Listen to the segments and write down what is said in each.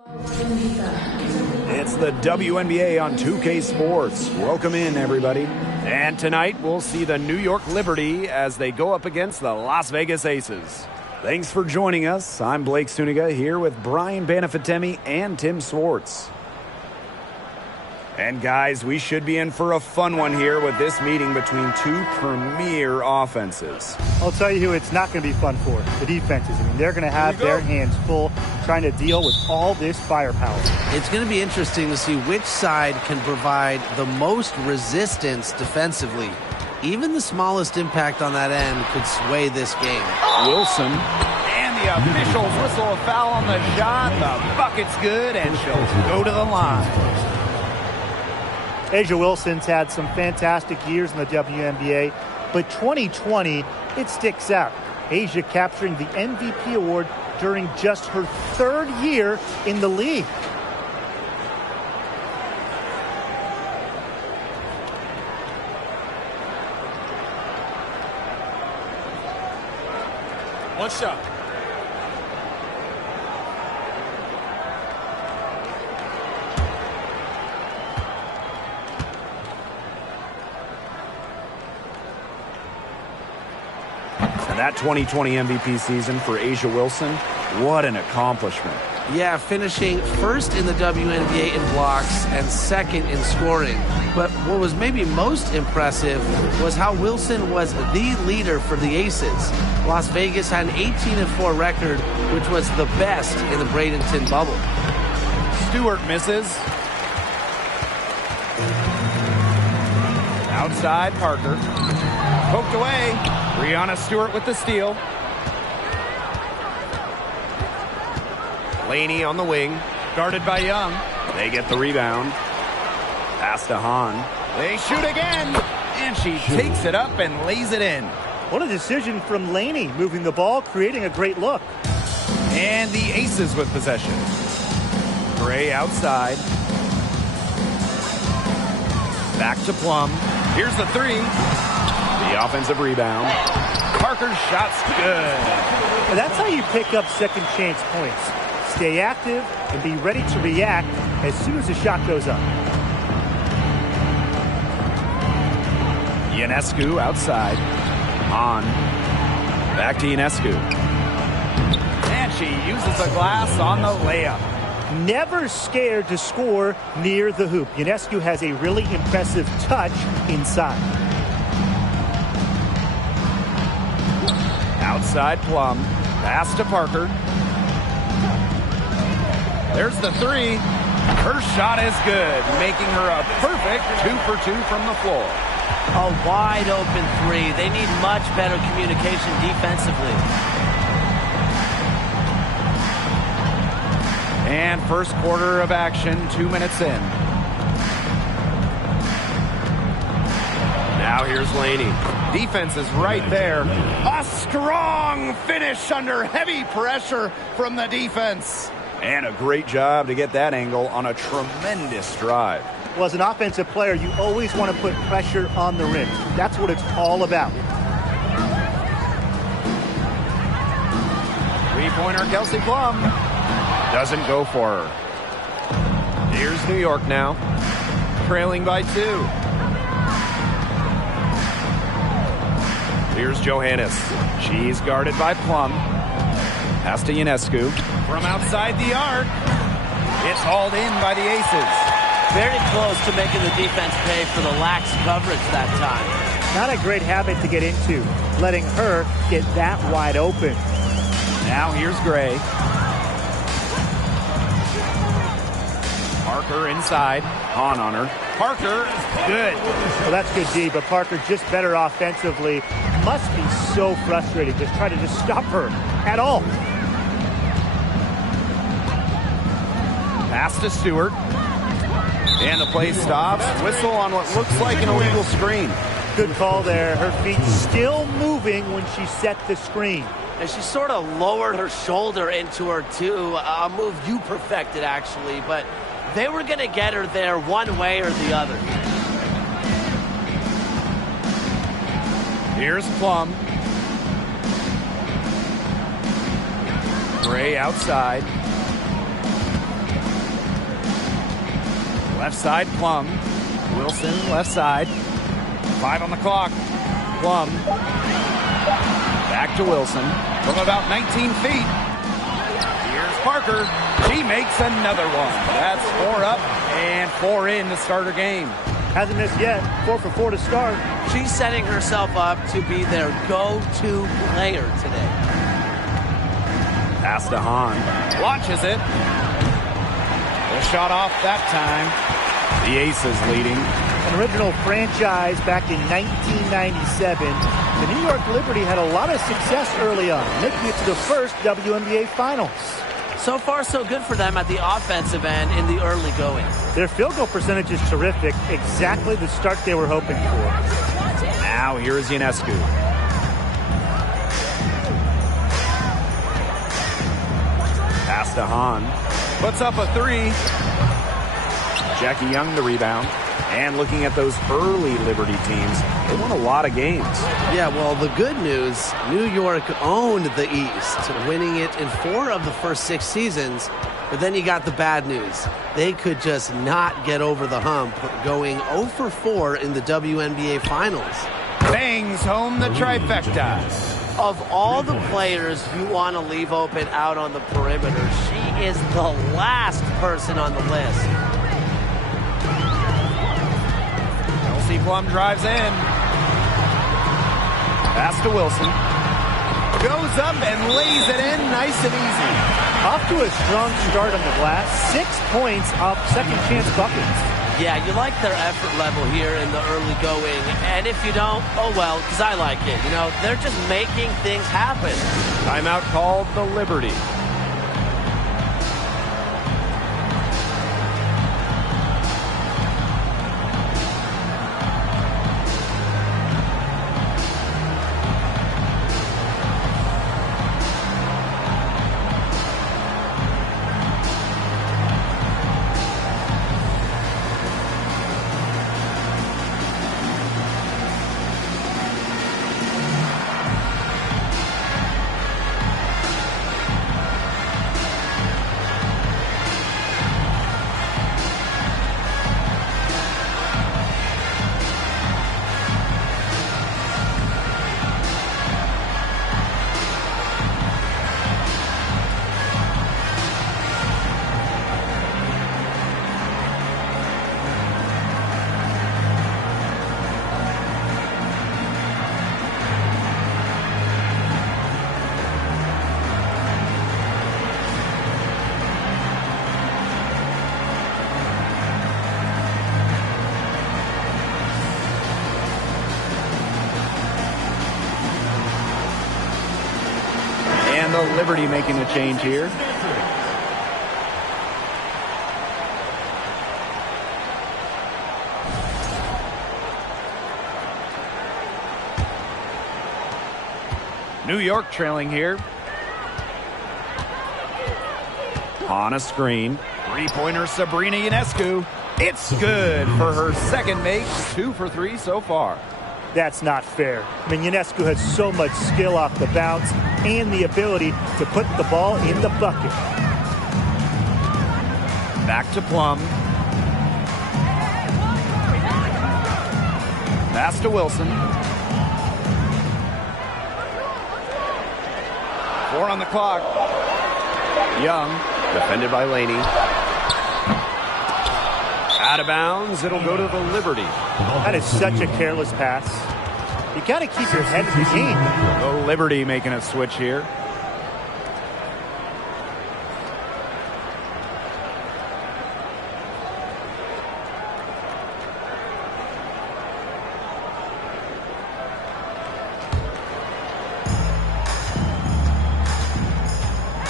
It's the WNBA on 2K Sports. Welcome in, everybody. And tonight, we'll see the New York Liberty as they go up against the Las Vegas Aces. Thanks for joining us. I'm Blake Suniga here with Brian Banafitemi and Tim Swartz. And guys, we should be in for a fun one here with this meeting between two premier offenses. I'll tell you who it's not going to be fun for, the defenses. I mean, they're going to have their hands full trying to deal with all this firepower. It's going to be interesting to see which side can provide the most resistance defensively. Even the smallest impact on that end could sway this game. Wilson. And the officials whistle a foul on the shot. The bucket's good, and she'll go to the line. A'ja Wilson's had some fantastic years in the WNBA, but 2020, it sticks out. A'ja capturing the MVP award during just her third year in the league. One shot. That 2020 MVP season for A'ja Wilson, what an accomplishment. Yeah, finishing first in the WNBA in blocks and second in scoring. But what was maybe most impressive was how Wilson was the leader for the Aces. Las Vegas had an 18-4 record, which was the best in the Bradenton bubble. Stewart misses. Outside, Parker. Poked away. Breanna Stewart with the steal. Laney on the wing. Guarded by Young. They get the rebound. Pass to Hahn. They shoot again. And she takes it up and lays it in. What a decision from Laney, moving the ball, creating a great look. And the Aces with possession. Gray outside. Back to Plum. Here's the three. The offensive rebound. Parker's shot's good. And that's how you pick up second chance points. Stay active and be ready to react as soon as the shot goes up. Ionescu outside. On. Back to Ionescu. And she uses the glass on the layup. Never scared to score near the hoop. Ionescu has a really impressive touch inside. Outside Plum. Pass to Parker. There's the three. Her shot is good, making her a perfect 2 for 2 from the floor. A wide open three. They need much better communication defensively. And first quarter of action, 2 minutes in. Now here's Laney. Defense is right there. A strong finish under heavy pressure from the defense. And a great job to get that angle on a tremendous drive. Well, as an offensive player, you always want to put pressure on the rim. That's what it's all about. Three-pointer Kelsey Plum. Doesn't go for her. Here's New York now. Trailing by 2. Here's Johannes. She's guarded by Plum. Pass to Ionescu. From outside the arc. It's hauled in by the Aces. Very close to making the defense pay for the lax coverage that time. Not a great habit to get into, letting her get that wide open. Now here's Gray. Parker inside. On her. Parker is good. Well, that's good D, but Parker just better offensively. Must be so frustrating. Just try to just stop her at all. Pass to Stewart. And the play stops. Whistle on what looks like an illegal screen. Good call there. Her feet still moving when she set the screen. And she sort of lowered her shoulder into her, too. A move you perfected, actually. But they were going to get her there one way or the other. Here's Plum. Gray outside. Left side, Plum. Wilson, left side. 5 on the clock. Plum. Back to Wilson from about 19 feet. Here's Parker. She makes another one. That's 4 up and 4 in to start her game. Hasn't missed yet. 4 for 4 to start. She's setting herself up to be their go-to player today. Pass to Hahn. Launches it. The shot off that time. The Aces leading. An original franchise back in 1997. The New York Liberty had a lot of success early on, making it to the first WNBA Finals. So far, so good for them at the offensive end in the early going. Their field goal percentage is terrific. Exactly the start they were hoping for. Now here is Ionescu. Pass to Hahn. Puts up a 3. Jackie Young the rebound. And looking at those early Liberty teams, they won a lot of games. Yeah, well, the good news, New York owned the East, winning it in 4 of the first 6 seasons. But then you got the bad news. They could just not get over the hump, going 0 for 4 in the WNBA Finals. Bangs home the trifecta. Of all the players you want to leave open out on the perimeter, she is the last person on the list. Kelsey Plum drives in. Pass to Wilson. Goes up and lays it in nice and easy. Off to a strong start on the glass. 6 points off second chance buckets. Yeah, you like their effort level here in the early going. And if you don't, oh well, because I like it. You know, they're just making things happen. Timeout called the Liberty. And the Liberty making a change here. New York trailing here. On a screen. Three-pointer Sabrina Ionescu. It's good for her second make. 2 for 3 so far. That's not fair. I mean, Ionescu has so much skill off the bounce and the ability to put the ball in the bucket. Back to Plum. Pass to Wilson. 4 on the clock. Young, defended by Laney. Out of bounds, it'll go to the Liberty. That is such a careless pass. You got to keep your head in the game. The Liberty making a switch here.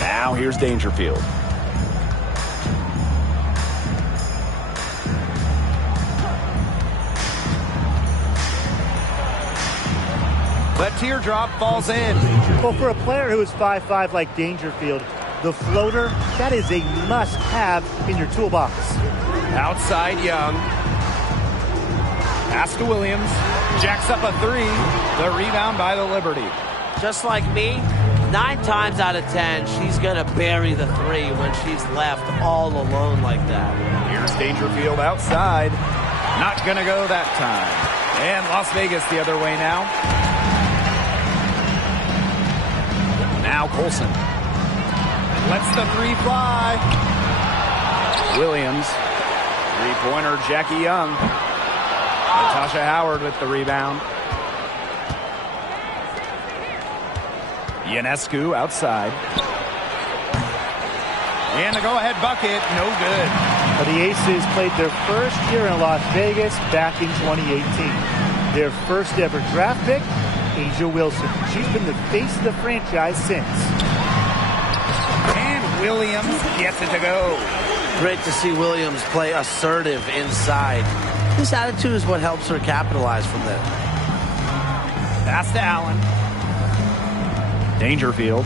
Now here's Dangerfield. The teardrop falls in. Well, for a player who is 5'5" like Dangerfield, the floater, that is a must-have in your toolbox. Outside Young. Pass to Williams. Jacks up a 3. The rebound by the Liberty. Just like me, 9 times out of 10, she's going to bury the 3 when she's left all alone like that. Here's Dangerfield outside. Not going to go that time. And Las Vegas the other way now. Now Colson. Lets the 3 fly. Williams. 3-pointer, Jackie Young. Natasha Howard with the rebound. Ionescu outside. And the go-ahead bucket, no good. Well, the Aces played their first year in Las Vegas back in 2018. Their first ever draft pick, A'ja Wilson. She's been the face of the franchise since. And Williams gets it to go. Great to see Williams play assertive inside. This attitude is what helps her capitalize from there. Pass to Allen. Dangerfield.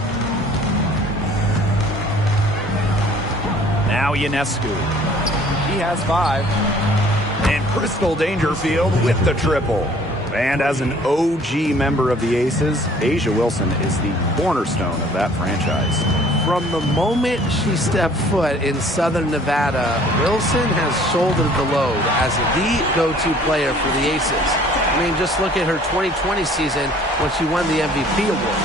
Now Ionescu. She has 5. And Crystal Dangerfield with the triple. And as an OG member of the Aces, A'ja Wilson is the cornerstone of that franchise. From the moment she stepped foot in Southern Nevada, Wilson has shouldered the load as the go-to player for the Aces. I mean, just look at her 2020 season when she won the MVP award.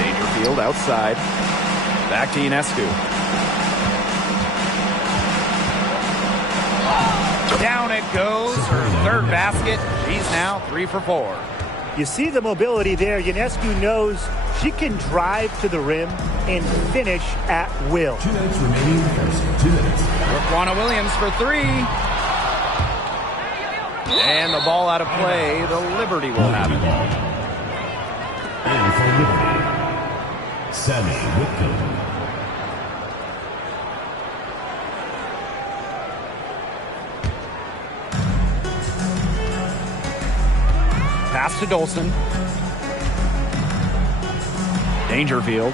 Dangerfield outside. Back to Ionescu. Down it goes. Her 3rd basket. She's now 3 for 4. You see the mobility there. Ionescu knows she can drive to the rim and finish at will. 2 minutes remaining. 2 minutes. Raquana Williams for 3. And the ball out of play. The Liberty will have it. And for Liberty, Sammy Whitcomb. Pass to Dolson. Dangerfield.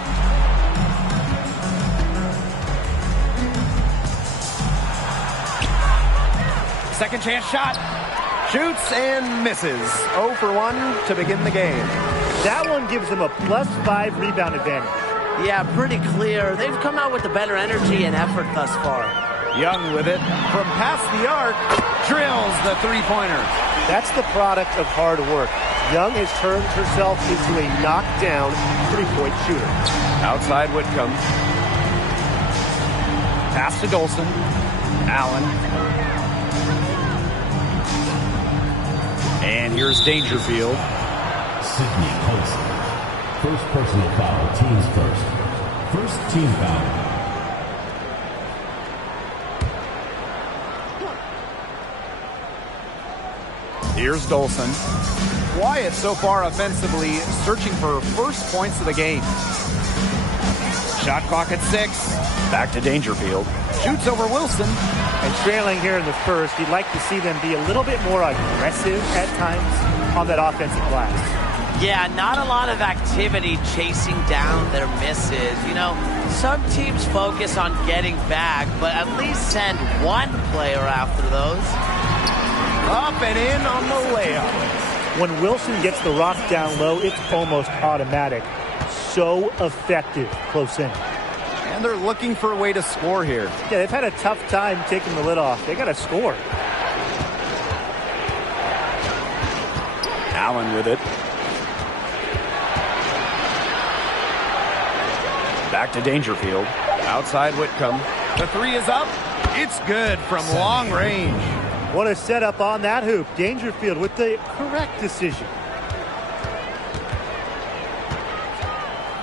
Second chance shot. Shoots and misses. 0 for 1 to begin the game. That one gives them a +5 rebound advantage. Yeah, pretty clear. They've come out with the better energy and effort thus far. Young with it. From past the arc, drills the 3-pointer. That's the product of hard work. Young has turned herself into a knockdown 3-point shooter. Outside Whitcomb. Pass to Dolson. Allen. And here's Dangerfield. Sydney Colson. First personal foul, teams first. First team foul. Here's Dolson. Quiet so far offensively, searching for first points of the game. Shot clock at 6. Back to Dangerfield. Shoots over Wilson. And trailing here in the first, you'd like to see them be a little bit more aggressive at times on that offensive glass. Yeah, not a lot of activity chasing down their misses. You know, some teams focus on getting back, but at least send one player after those. Up and in on the layup. When Wilson gets the rock down low, it's almost automatic. So effective close in. And they're looking for a way to score here. Yeah, they've had a tough time taking the lid off. They got to score. Allen with it. Back to Dangerfield. Outside Whitcomb. The 3 is up. It's good from long range. What a setup on that hoop. Dangerfield with the correct decision.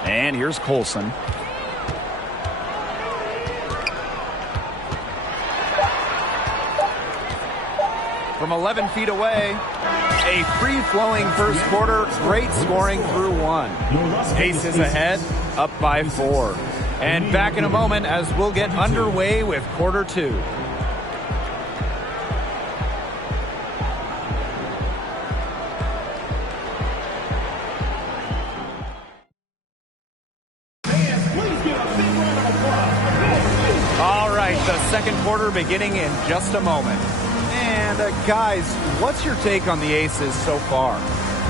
And here's Colson. From 11 feet away, a free-flowing first quarter, great scoring through 1. Aces ahead, up by 4. And back in a moment as we'll get underway with quarter 2. The second quarter beginning in just a moment. And guys, what's your take on the Aces so far?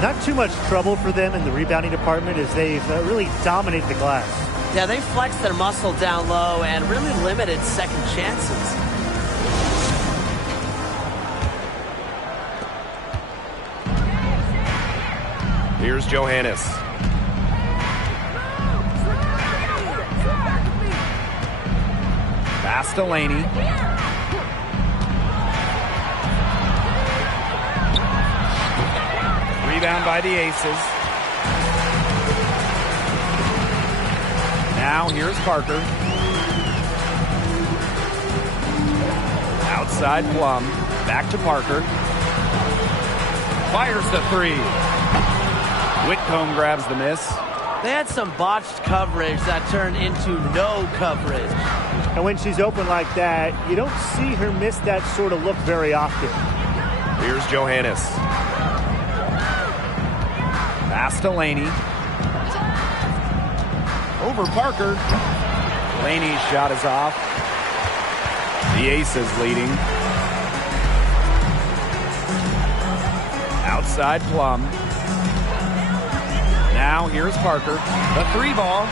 Not too much trouble for them in the rebounding department as they've really dominated the glass. Yeah, they flexed their muscle down low and really limited second chances. Here's Johannes. Pass to Laney. Rebound by the Aces. Now here's Parker. Outside Plum. Back to Parker. Fires the three. Whitcomb grabs the miss. They had some botched coverage that turned into no coverage. And when she's open like that, you don't see her miss that sort of look very often. Here's Johannes. Pass to Laney. Over Parker. Laney's shot is off. The Aces leading. Outside Plum. Now here's Parker. The three ball.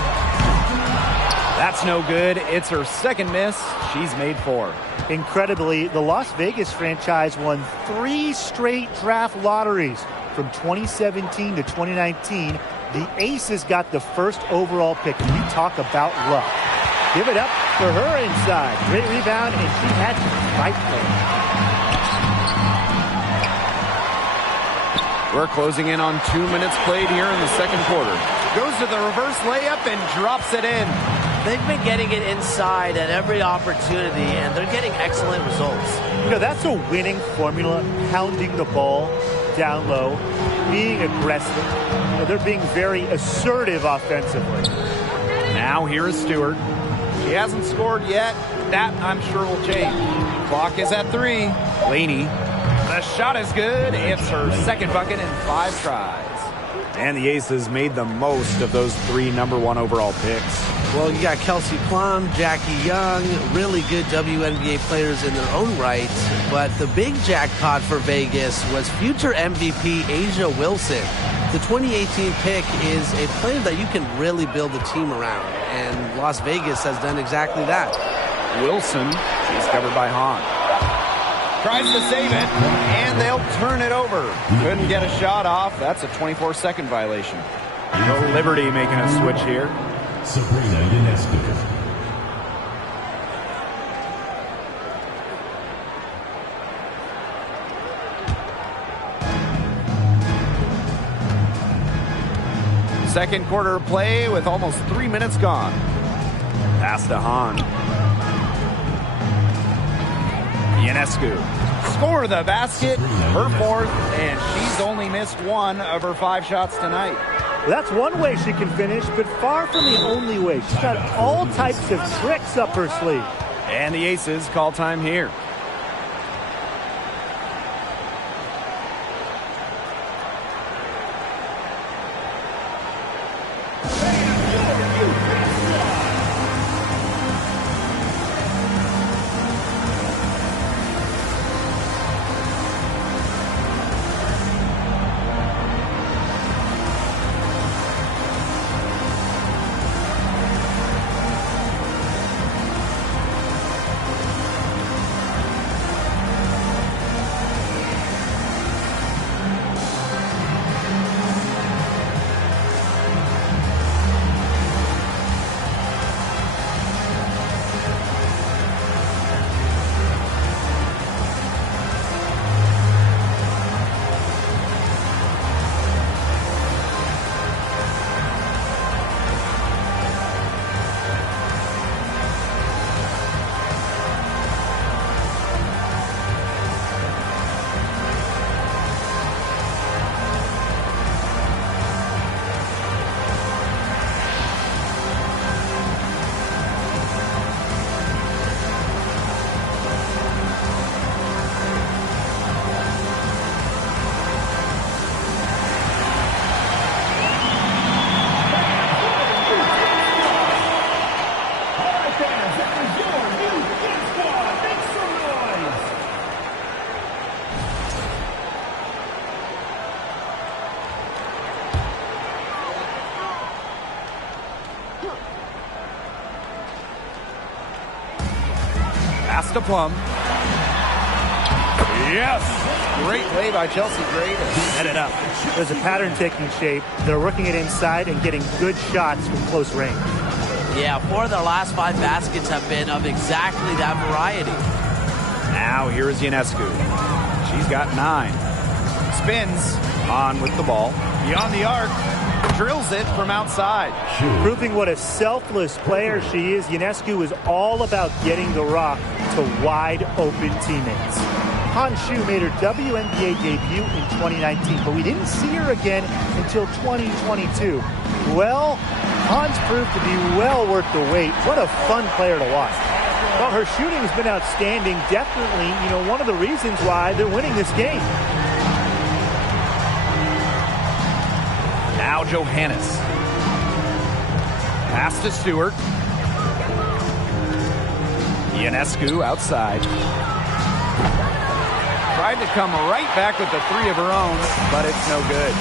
That's no good. It's her second miss. She's made 4. Incredibly, the Las Vegas franchise won 3 straight draft lotteries from 2017 to 2019. The Aces got the first overall pick. And you talk about luck. Give it up for her inside. Great rebound, and she had to fight for it. We're closing in on 2 minutes played here in the second quarter. Goes to the reverse layup and drops it in. They've been getting it inside at every opportunity, and they're getting excellent results. You know, that's a winning formula, pounding the ball down low, being aggressive. You know, they're being very assertive offensively. Now here is Stewart. She hasn't scored yet. That, I'm sure, will change. Clock is at 3. Laney. The shot is good. It's her second bucket in 5 tries. And the Aces made the most of those 3 number 1 overall picks. Well, you got Kelsey Plum, Jackie Young, really good WNBA players in their own right. But the big jackpot for Vegas was future MVP Asia Wilson. The 2018 pick is a player that you can really build a team around. And Las Vegas has done exactly that. Wilson, she's covered by Hahn. Tries to save it, and they'll turn it over. Couldn't get a shot off. That's a 24-second violation. The Liberty making a switch here. Sabrina Ionescu. Second quarter of play with almost 3 minutes gone. Pass to Hahn. Ionescu. Score the basket, her 4th, and she's only missed 1 of her 5 shots tonight. Well, that's one way she can finish, but far from the only way. She's got all types of tricks up her sleeve. And the Aces call time here. Pass to Plum. Yes! Great play by Chelsea Gray to set it up. There's a pattern taking shape. They're working it inside and getting good shots from close range. Yeah, 4 of their last 5 baskets have been of exactly that variety. Now here is Ionescu. She's got 9. Spins on with the ball. Beyond the arc. Drills it from outside. Proving what a selfless player she is, Ionescu is all about getting the rock to wide open teammates. Han Shu made her WNBA debut in 2019, but we didn't see her again until 2022. Well, Han's proved to be well worth the wait. What a fun player to watch. Well, her shooting has been outstanding. Definitely, one of the reasons why they're winning this game. Now Johannes. Pass to Stewart. Ionescu outside. Tried to come right back with the 3 of her own, but it's no good.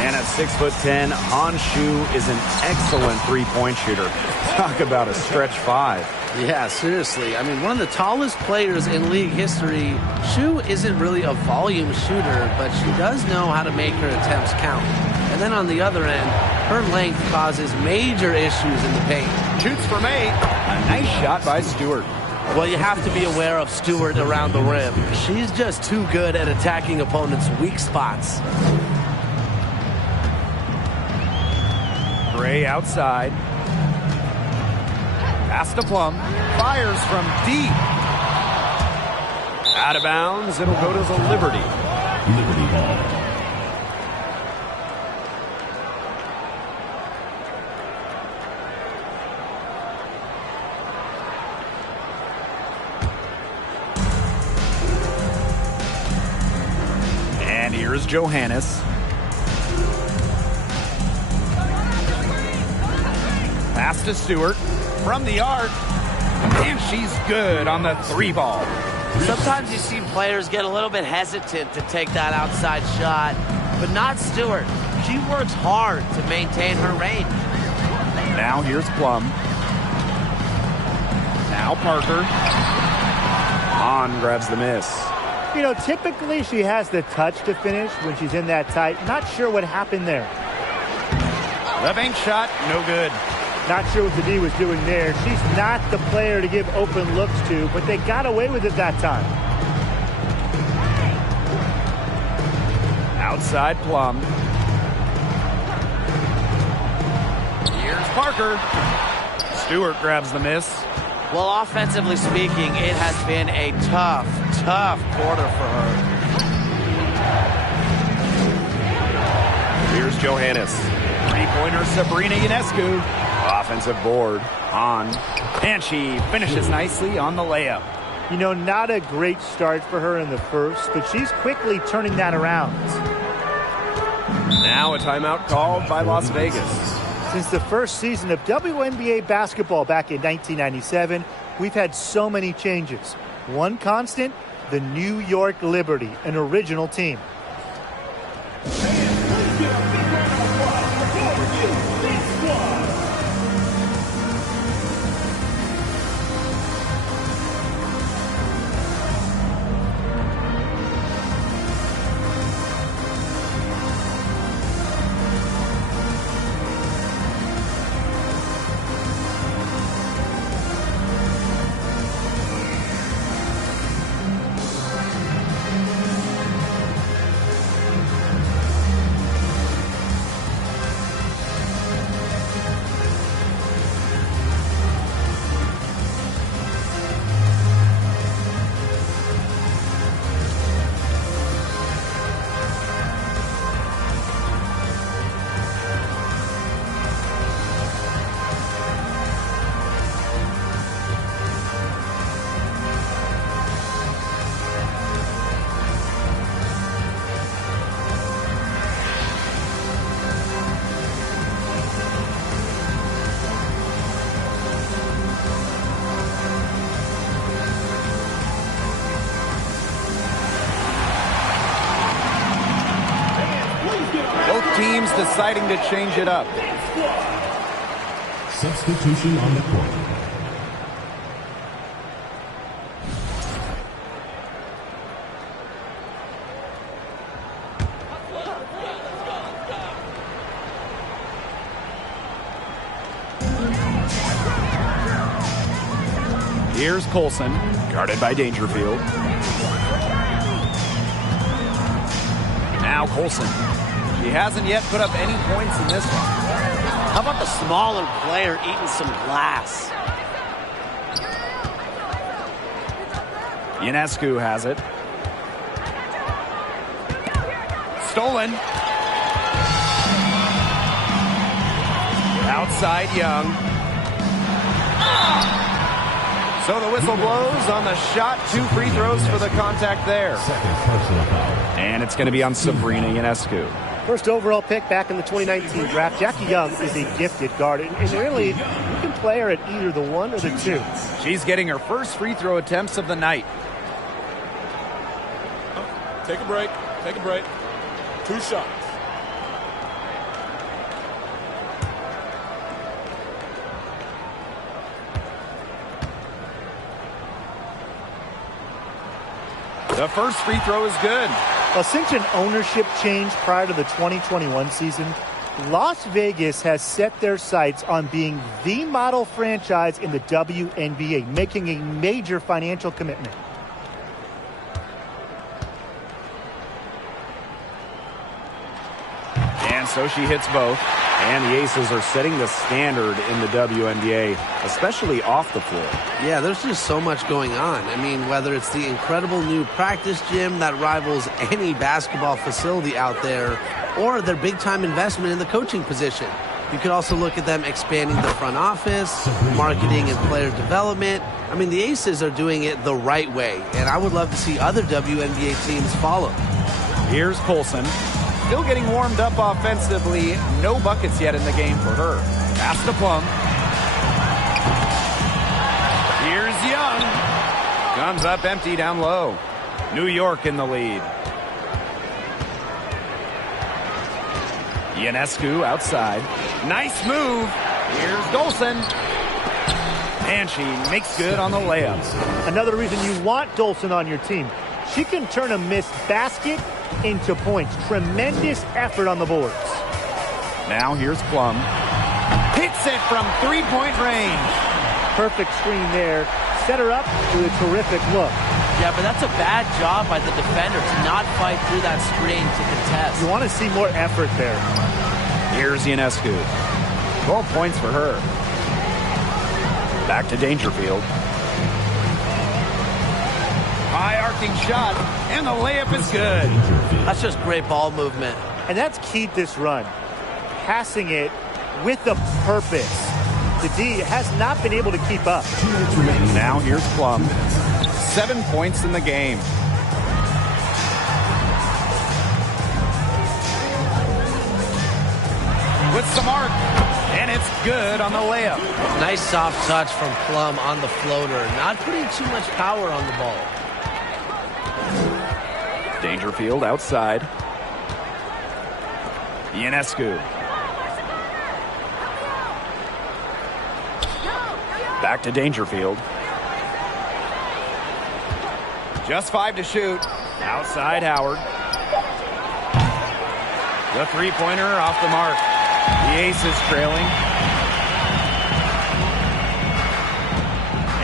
And at 6'10", Han Shu is an excellent three-point shooter. Talk about a stretch 5. Yeah, seriously. I mean, one of the tallest players in league history. Shu isn't really a volume shooter, but she does know how to make her attempts count. And then on the other end, her length causes major issues in the paint. Shoots from 8. A nice shot by Stewart. Well, you have to be aware of Stewart around the rim. She's just too good at attacking opponents' weak spots. Gray outside. Pass to Plum. Fires from deep. Out of bounds. It'll go to the Liberty. Liberty ball. And here's Johannes. Pass to Stewart from the arc, and she's good on the 3 ball. Sometimes you see players get a little bit hesitant to take that outside shot, but not Stewart. She works hard to maintain her range. Now here's Plum. Now Parker. On grabs the miss. Typically she has the touch to finish when she's in that tight. Not sure what happened there. The bank shot, no good. Not sure what the D was doing there. She's not the player to give open looks to, but they got away with it that time. Outside Plum. Here's Parker. Stewart grabs the miss. Well, offensively speaking, it has been a tough quarter for her. Here's Johannes. 3-pointer Sabrina Ionescu. Offensive board on. And she finishes nicely on the layup. Not a great start for her in the first, but she's quickly turning that around. Now a timeout called by Las Vegas. Since the first season of WNBA basketball back in 1997, we've had so many changes. One constant, the New York Liberty, an original team. Both teams deciding to change it up. Substitution on the court. Here's Colson, guarded by Dangerfield. Now Colson. She hasn't yet put up any points in this one. How about the smaller player eating some glass? Ionescu has it. Stolen. Outside Young. So the whistle blows on the shot. 2 free throws for the contact there. Second personal foul. And it's going to be on Sabrina Ionescu. First overall pick back in the 2019 draft. Jackie Young is a gifted guard. And really, you can play her at either the 1 or the 2. She's getting her first free throw attempts of the night. Take a break. Take a break. 2 shots. The first free throw is good. Well, since an ownership change prior to the 2021 season, Las Vegas has set their sights on being the model franchise in the WNBA, making a major financial commitment. And so she hits both. And the Aces are setting the standard in the WNBA, especially off the floor. Yeah, there's just so much going on. I mean, whether it's the incredible new practice gym that rivals any basketball facility out there, or their big-time investment in the coaching position. You could also look at them expanding the front office, marketing and player development. I mean, the Aces are doing it the right way, and I would love to see other WNBA teams follow. Here's Colson. Still getting warmed up offensively. No buckets yet in the game for her. Pass to Plum. Here's Young. Comes up empty down low. New York in the lead. Ionescu outside. Nice move. Here's Dolson. And she makes good on the layups. Another reason you want Dolson on your team. She can turn a missed basket into points. Tremendous effort on the boards. Now here's Plum. Hits it from three-point range. Perfect screen there. Set her up with a terrific look. Yeah, but that's a bad job by the defender to not fight through that screen to contest. You want to see more effort there. Here's Ionescu. 12 points for her. Back to Dangerfield. High arcing shot, and the layup is good. That's just great ball movement. And that's keyed this run. Passing it with a purpose. The D has not been able to keep up. Now here's Plum. 7 points in the game. With some arc, and it's good on the layup. Nice soft touch from Plum on the floater. Not putting too much power on the ball. Dangerfield outside. Ionescu. Back to Dangerfield. Just 5 to shoot. Outside Howard. The three-pointer off the mark. The Aces trailing.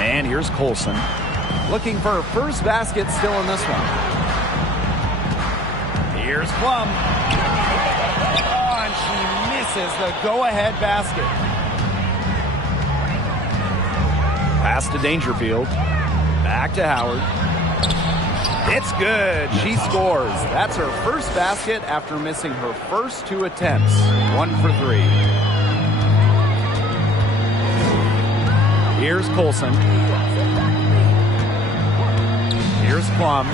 And here's Colson. Looking for her first basket still in this one. Here's Plum. Oh, and she misses the go-ahead basket. Pass to Dangerfield. Back to Howard. It's good. She scores. That's her first basket after missing her first 2 attempts. 1 for 3. Here's Colson. Here's Plum.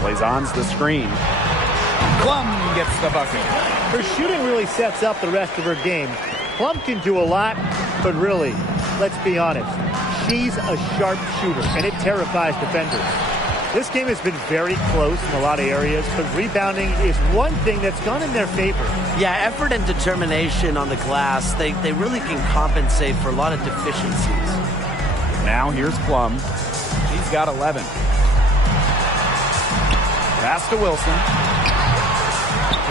Plays on's the screen. Plum gets the bucket. Her shooting really sets up the rest of her game. Plum can do a lot, but really, let's be honest, she's a sharp shooter, and it terrifies defenders. This game has been very close in a lot of areas, but rebounding is one thing that's gone in their favor. Yeah, effort and determination on the glass, they really can compensate for a lot of deficiencies. Now here's Plum. He's got 11. Pass to Wilson.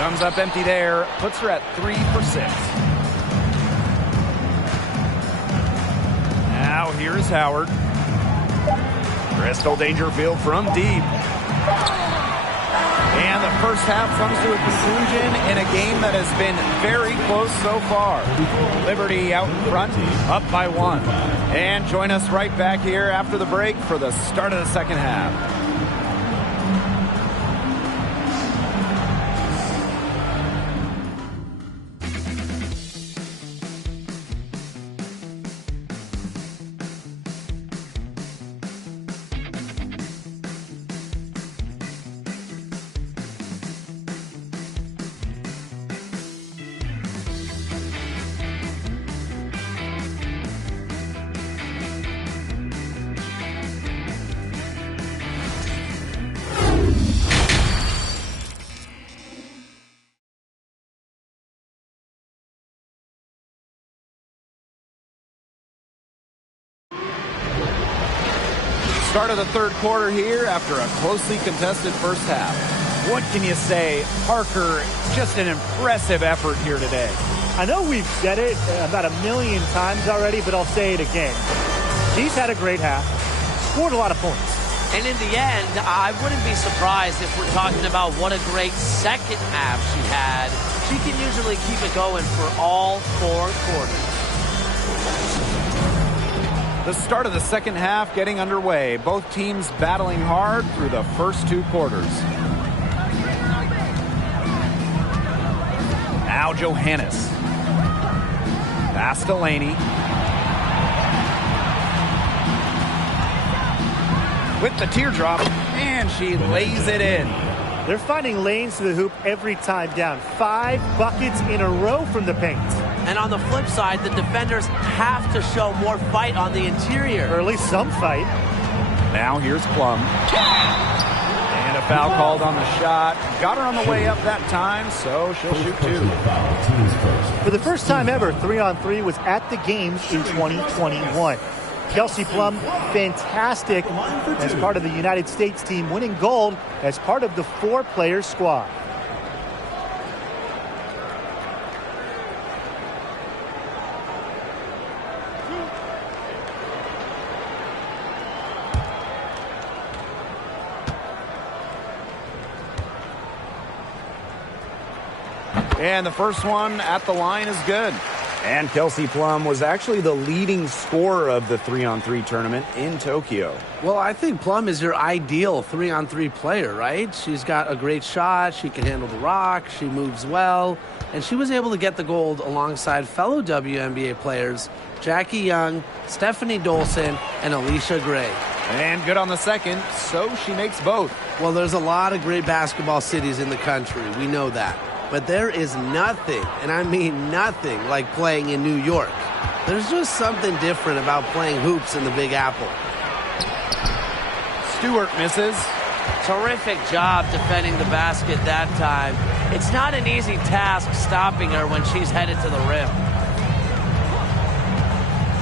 Comes up empty there. Puts her at 3 for 6. Now here's Howard. Crystal Dangerfield from deep. And the first half comes to a conclusion in a game that has been very close so far. Liberty out in front, up by 1. And join us right back here after the break for the start of the second half. Start of the third quarter here after a closely contested first half. What can you say? Parker, just an impressive effort here today. I know we've said it about 1,000,000 times already, but I'll say it again. She's had a great half, scored a lot of points. And in the end, I wouldn't be surprised if we're talking about what a great second half she had. She can usually keep it going for all 4 quarters. The start of the second half getting underway. Both teams battling hard through the first 2 quarters. Now Johannes. Pass to Laney. With the teardrop, and she lays it in. They're finding lanes to the hoop every time down. 5 buckets in a row from the paint. And on the flip side, the defenders have to show more fight on the interior. Or at least some fight. Now here's Plum. And a foul called on the shot. Got her on the way up that time, so she'll shoot 2. For the first time ever, 3-on-3 was at the games in 2021. Kelsey Plum, fantastic as part of the United States team, winning gold as part of the 4-player squad. And the first one at the line is good. And Kelsey Plum was actually the leading scorer of the 3-on-3 tournament in Tokyo. Well, I think Plum is your ideal 3-on-3 player, right? She's got a great shot. She can handle the rock. She moves well. And she was able to get the gold alongside fellow WNBA players Jackie Young, Stephanie Dolson, and Alicia Gray. And good on the second, so she makes both. Well, there's a lot of great basketball cities in the country. We know that. But there is nothing, and I mean nothing, like playing in New York. There's just something different about playing hoops in the Big Apple. Stewart misses. Terrific job defending the basket that time. It's not an easy task stopping her when she's headed to the rim.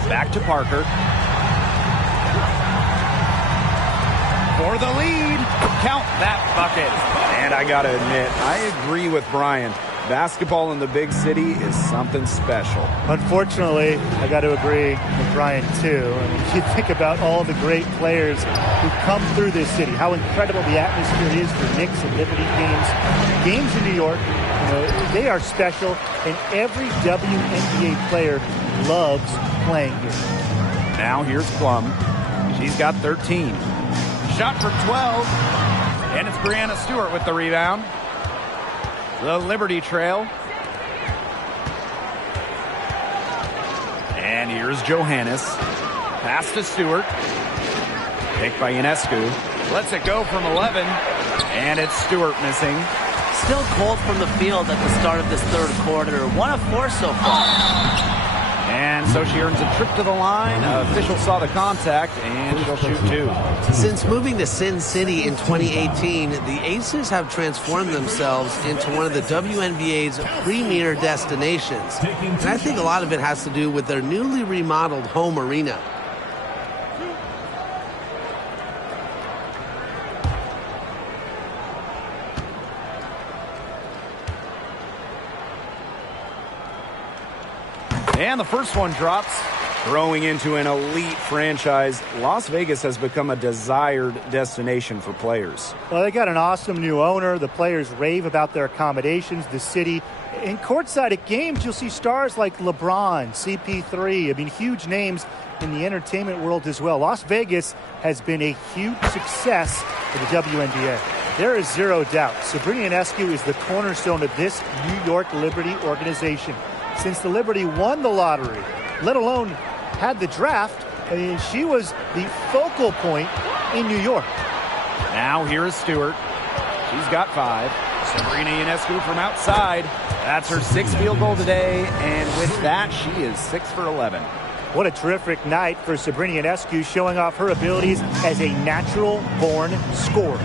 Back to Parker. For the lead. Count that bucket. And I got to admit, I agree with Brian. Basketball in the big city is something special. Unfortunately, I got to agree with Brian, too. I mean, you think about all the great players who come through this city, how incredible the atmosphere is for Knicks and Liberty games. Games in New York, you know, they are special, and every WNBA player loves playing here. Now here's Plum. She's got 13. Shot for 12. And it's Brianna Stewart with the rebound. The Liberty trail. And here's Johannes. Pass to Stewart. Picked by Ionescu. Lets it go from 11. And it's Stewart missing. Still cold from the field at the start of this third quarter. 1 of 4 so far. And so she earns a trip to the line. Official saw the contact, and she'll shoot two. Since moving to Sin City in 2018, the Aces have transformed themselves into one of the WNBA's premier destinations. And I think a lot of it has to do with their newly remodeled home arena. And the first one drops. Growing into an elite franchise, Las Vegas has become a desired destination for players. Well, they got an awesome new owner. The players rave about their accommodations, the city. In courtside at games, you'll see stars like LeBron, CP3. I mean, huge names in the entertainment world as well. Las Vegas has been a huge success for the WNBA. There is zero doubt. Sabrina Ionescu is the cornerstone of this New York Liberty organization. Since the Liberty won the lottery, let alone had the draft, I mean, she was the focal point in New York. Now here is Stewart. She's got 5. Sabrina Ionescu from outside. That's her 6th field goal today, and with that, she is 6 for 11. What a terrific night for Sabrina Ionescu, showing off her abilities as a natural-born scorer.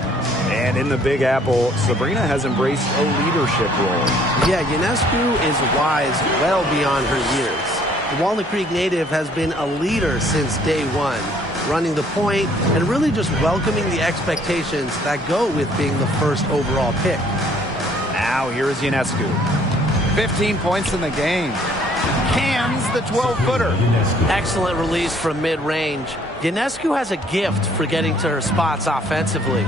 And in the Big Apple, Sabrina has embraced a leadership role. Yeah, Ionescu is wise well beyond her years. The Walnut Creek native has been a leader since day one, running the point and really just welcoming the expectations that go with being the first overall pick. Now here is Ionescu. 15 points in the game. Cans the 12-footer. Excellent release from mid-range. Ionescu has a gift for getting to her spots offensively.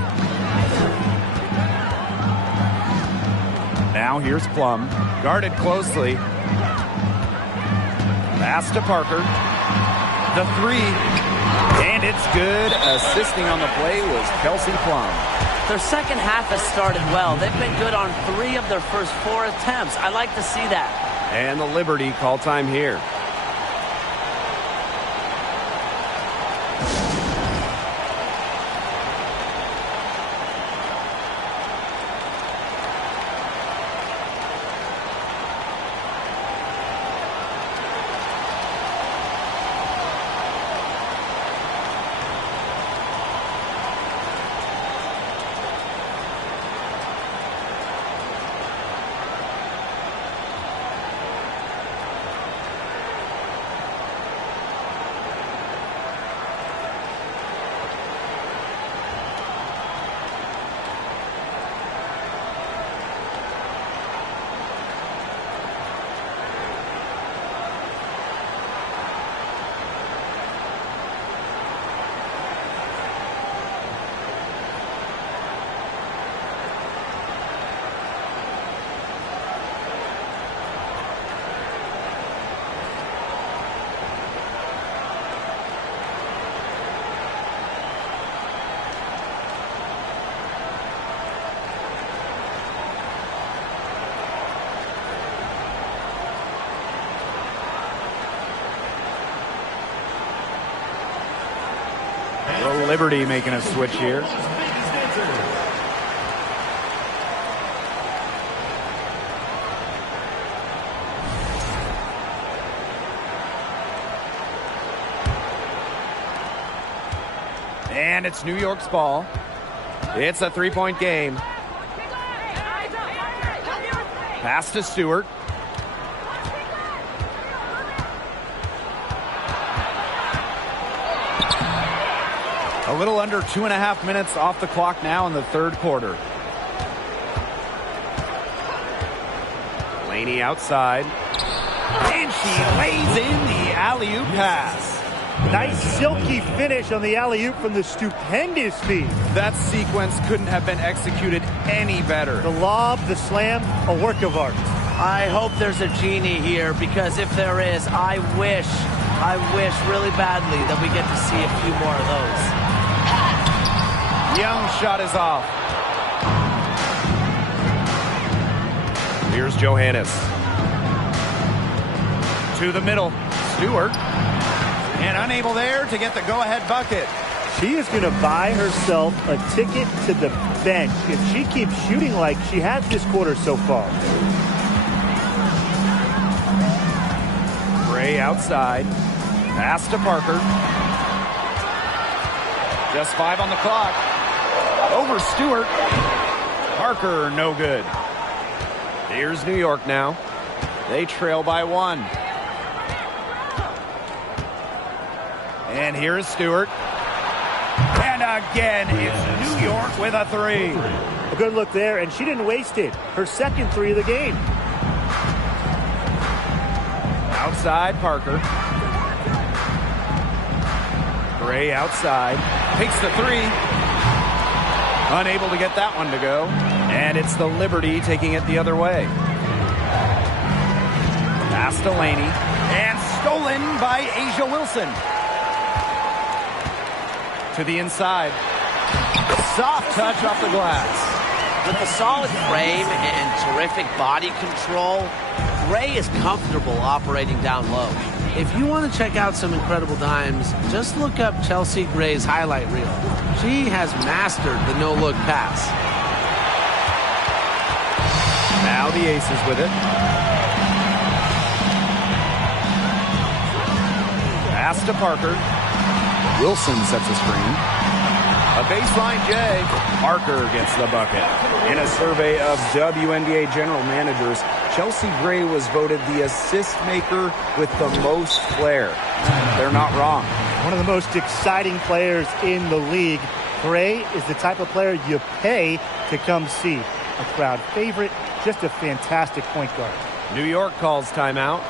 Now here's Plum. Guarded closely. Pass to Parker. The 3. And it's good. Assisting on the play was Kelsey Plum. Their second half has started well. They've been good on 3 of their first 4 attempts. I like to see that. And the Liberty call time here. The Liberty making a switch here. And it's New York's ball. It's a 3-point game. Pass to Stewart. A little under 2.5 minutes off the clock now in the third quarter. Laney outside. And she lays in the alley-oop pass. Nice silky finish on the alley-oop from the stupendous feed. That sequence couldn't have been executed any better. The lob, the slam, a work of art. I hope there's a genie here, because if there is, I wish really badly that we get to see a few more of those. Young's shot is off. Here's Johannes. To the middle. Stewart. And unable there to get the go-ahead bucket. She is going to buy herself a ticket to the bench if she keeps shooting like she has this quarter so far. Gray outside. Pass to Parker. Just 5 on the clock. Over Stewart. Parker, no good. Here's New York now. They trail by 1. And here's Stewart. And again, it's New York with a 3. A good look there, and she didn't waste it. Her second 3 of the game. Outside, Parker. Gray outside. Takes the 3. Unable to get that one to go. And it's the Liberty taking it the other way. Pass to Laney. And stolen by Asia Wilson. To the inside. Soft touch off the glass. With a solid frame and terrific body control, Gray is comfortable operating down low. If you want to check out some incredible dimes, just look up Chelsea Gray's highlight reel. She has mastered the no-look pass. Now the Aces with it. Pass to Parker. Wilson sets a screen. A baseline J. Parker gets the bucket. In a survey of WNBA general managers, Chelsea Gray was voted the assist maker with the most flair. They're not wrong. One of the most exciting players in the league. Gray is the type of player you pay to come see. A crowd favorite, just a fantastic point guard. New York calls timeout.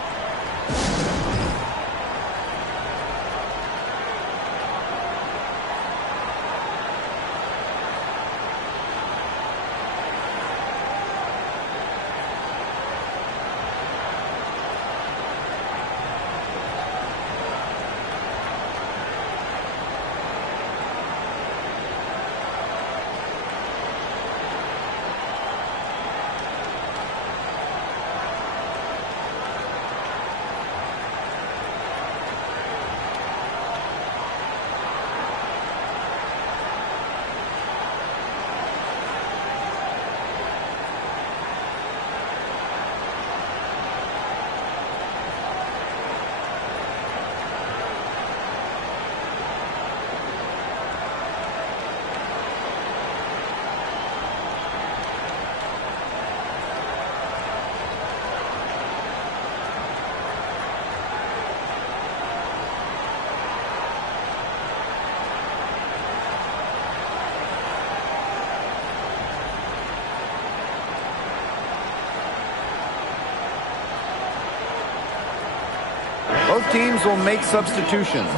Both teams will make substitutions.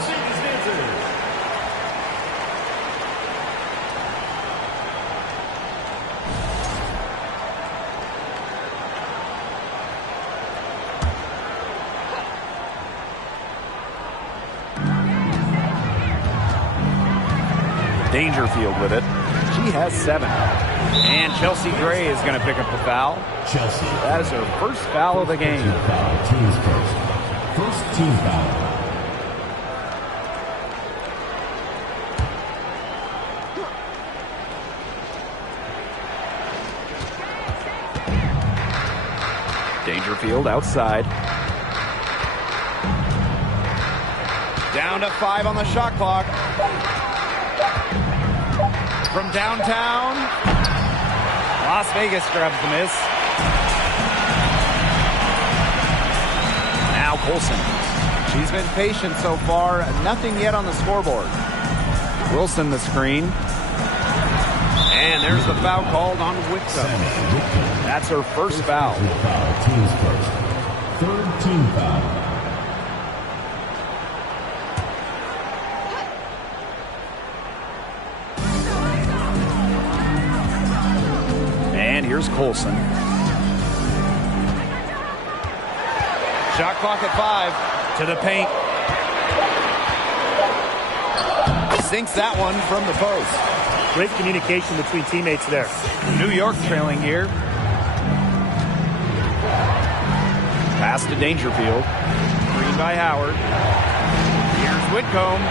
Dangerfield with it. She has 7. And Chelsea Gray is going to pick up the foul. Chelsea. That is her first foul of the game. Teams first. First team foul. Dangerfield outside. Down to 5 on the shot clock. From downtown, Las Vegas grabs the miss. Now Colson. She's been patient so far. Nothing yet on the scoreboard. Wilson the screen. And there's the foul called on Whitcomb. That's her first foul. Teams first. Third team foul. And here's Colson. Shot clock at 5. To the paint. Sinks that one from the post. Great communication between teammates there. New York trailing here. Pass to Dangerfield. Screen by Howard. Here's Whitcomb.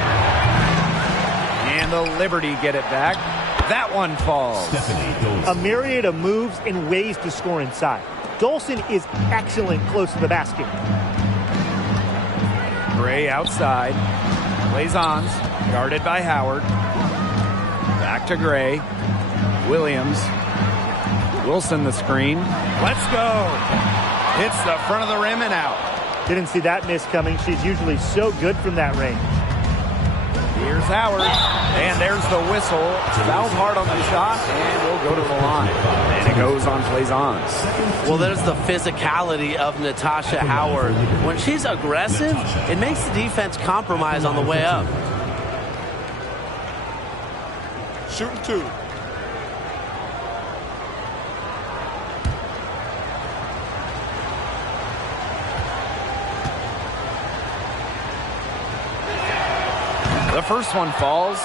And the Liberty get it back. That one falls. A myriad of moves and ways to score inside. Dolson is excellent close to the basket. Gray outside. Blazons guarded by Howard. Back to Gray. Williams. Wilson the screen. Let's go. Hits the front of the rim and out. Didn't see that miss coming. She's usually so good from that range. Here's Howard. And there's the whistle. Fouled hard on the shot and will go to the line. And it goes on Blazons. Well, there's the physicality of Natasha Howard. When she's aggressive, it makes the defense compromise on the way up. Shooting 2. The first one falls.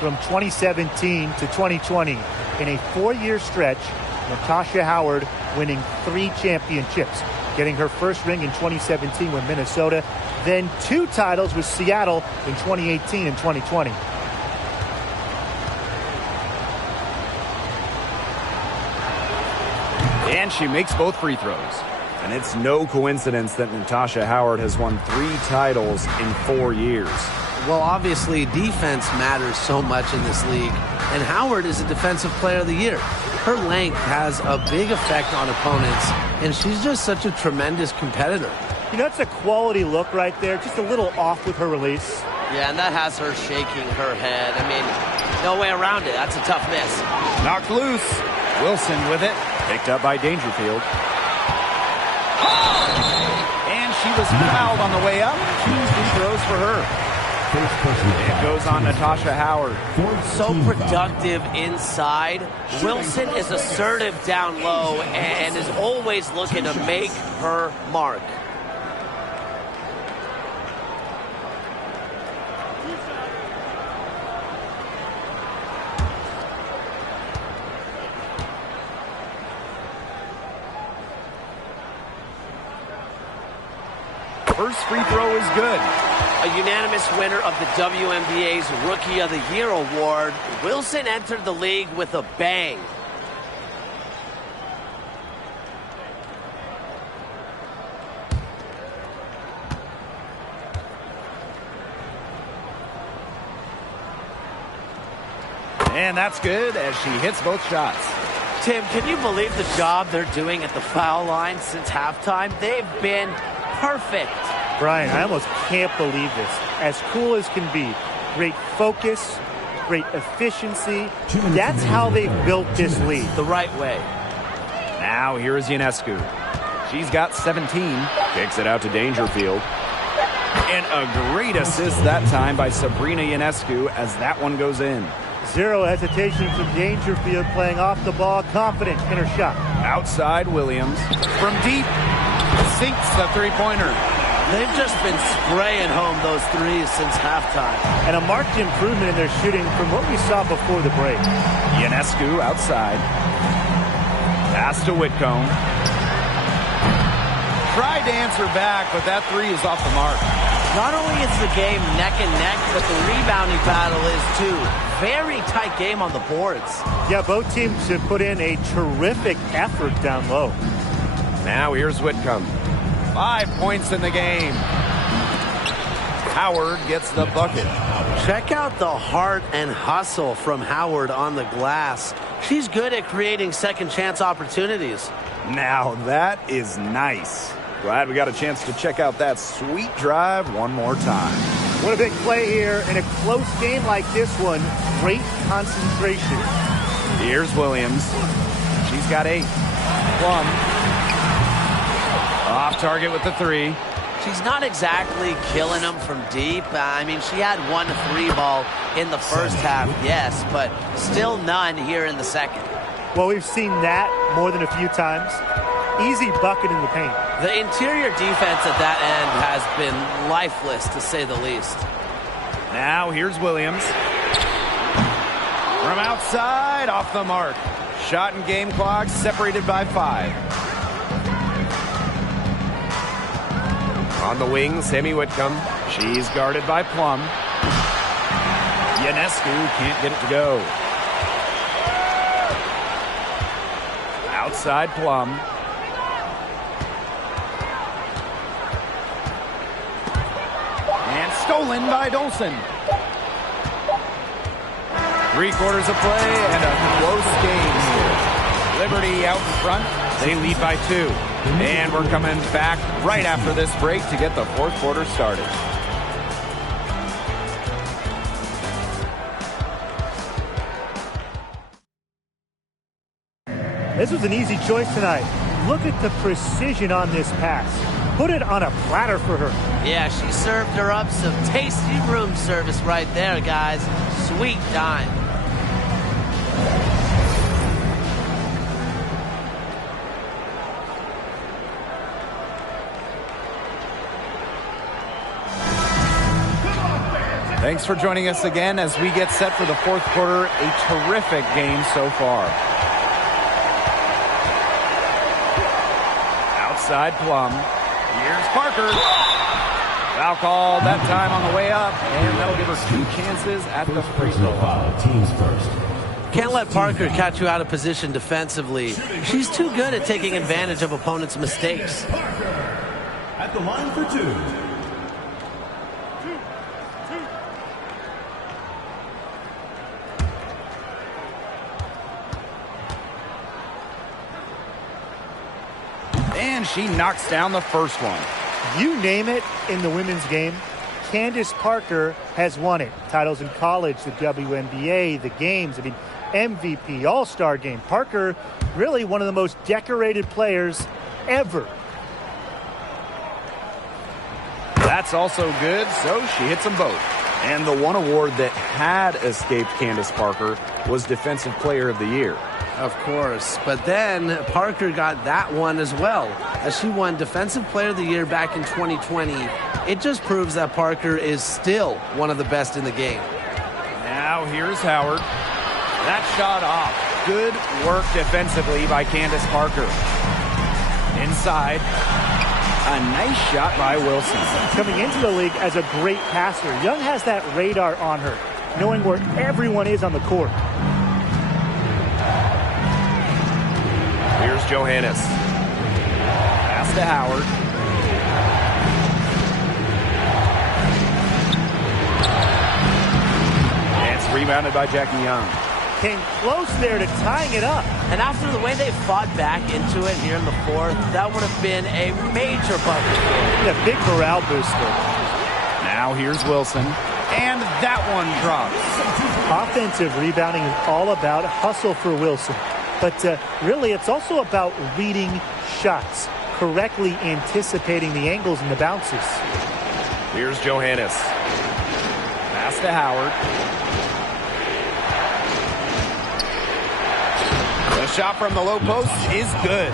From 2017 to 2020, in a 4-year stretch, Natasha Howard winning 3 championships, getting her first ring in 2017 with Minnesota, then 2 titles with Seattle in 2018 and 2020. And she makes both free throws. And it's no coincidence that Natasha Howard has won 3 titles in 4 years. Well, obviously, defense matters so much in this league, and Howard is a Defensive Player of the Year. Her length has a big effect on opponents, and she's just such a tremendous competitor. You know, it's a quality look right there, just a little off with her release. Yeah, and that has her shaking her head. I mean, no way around it. That's a tough miss. Knocked loose. Wilson with it. Picked up by Dangerfield. And she was fouled on the way up. 2 free throws for her. It goes on Natasha Howard. So productive inside. Wilson is assertive down low and is always looking to make her mark. First free throw is good. A unanimous winner of the WNBA's Rookie of the Year award, Wilson entered the league with a bang. And that's good as she hits both shots. Tim, can you believe the job they're doing at the foul line since halftime? They've been perfect. Brian, I almost can't believe this. As cool as can be. Great focus, great efficiency. That's how they've built this league. The right way. Now here is Ionescu. She's got 17. Kicks it out to Dangerfield. And a great assist that time by Sabrina Ionescu as that one goes in. Zero hesitation from Dangerfield, playing off the ball, confident in her shot. Outside Williams. From deep. Sinks the three-pointer. They've just been spraying home those threes since halftime. And a marked improvement in their shooting from what we saw before the break. Ionescu outside. Pass to Whitcomb. Tried to answer back, but that 3 is off the mark. Not only is the game neck and neck, but the rebounding battle is too. Very tight game on the boards. Yeah, both teams have put in a terrific effort down low. Now here's Whitcomb. 5 points in the game. Howard gets the bucket. Check out the heart and hustle from Howard on the glass. She's good at creating second chance opportunities. Now that is nice. Glad we got a chance to check out that sweet drive one more time. What a big play here in a close game like this one. Great concentration. Here's Williams. She's got 8. Plum. Off target with the 3. She's not exactly killing them from deep. I mean, she had 1 3 ball in the first half, yes, but still none here in the second. Well, we've seen that more than a few times. Easy bucket in the paint. The interior defense at that end has been lifeless, to say the least. Now here's Williams. From outside, off the mark. Shot and game clock separated by 5. On the wing, Sammy Whitcomb. She's guarded by Plum. Ionescu can't get it to go. Outside Plum. stolen by Dolson. 3 quarters of play and a close game here. Liberty out in front. They lead by 2. And we're coming back right after this break to get the 4th quarter started. This was an easy choice tonight. Look at the precision on this pass. Put it on a platter for her. Yeah, she served her up some tasty room service right there, guys. Sweet dime. Thanks for joining us again as we get set for the 4th quarter. A terrific game so far. Outside Plum. Here's Parker. Foul call that time on the way up, and that'll give her 2 chances at the free throw line. Teams first. Can't let Parker catch you out of position defensively. She's too good at taking advantage of opponents' mistakes. At the line for 2. And she knocks down the first one. You name it in the women's game, Candace Parker has won it. Titles in college, the WNBA, the games, MVP, All-Star game. Parker, really one of the most decorated players ever. That's also good, so she hits them both. And the one award that had escaped Candace Parker was Defensive Player of the Year. Of course, but then Parker got that one as well, as she won Defensive Player of the Year back in 2020. It just proves that Parker is still one of the best in the game. Now here's Howard. That shot off. Good work defensively by Candace Parker. Inside. A nice shot by Wilson. Coming into the league as a great passer, Young has that radar on her, knowing where everyone is on the court. Here's Johannes. Pass to Howard. And it's rebounded by Jackie Young. Came close there to tying it up. And after the way they fought back into it here in the 4th, that would have been a major bucket for A big morale booster. Now here's Wilson. And that one drops. Offensive rebounding is all about hustle for Wilson. But really, it's also about reading shots, correctly anticipating the angles and the bounces. Here's Johannes. Pass to Howard. The shot from the low post is good.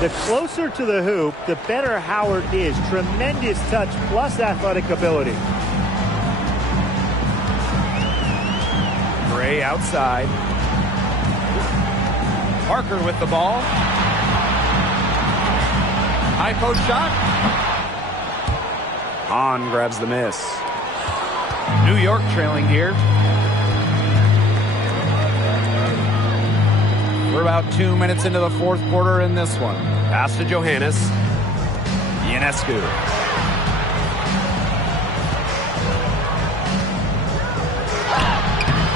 The closer to the hoop, the better Howard is. Tremendous touch plus athletic ability. Gray outside. Parker with the ball. High post shot. Hahn grabs the miss. New York trailing here. We're about 2 minutes into the 4th quarter in this one. Pass to Johannes. Ionescu.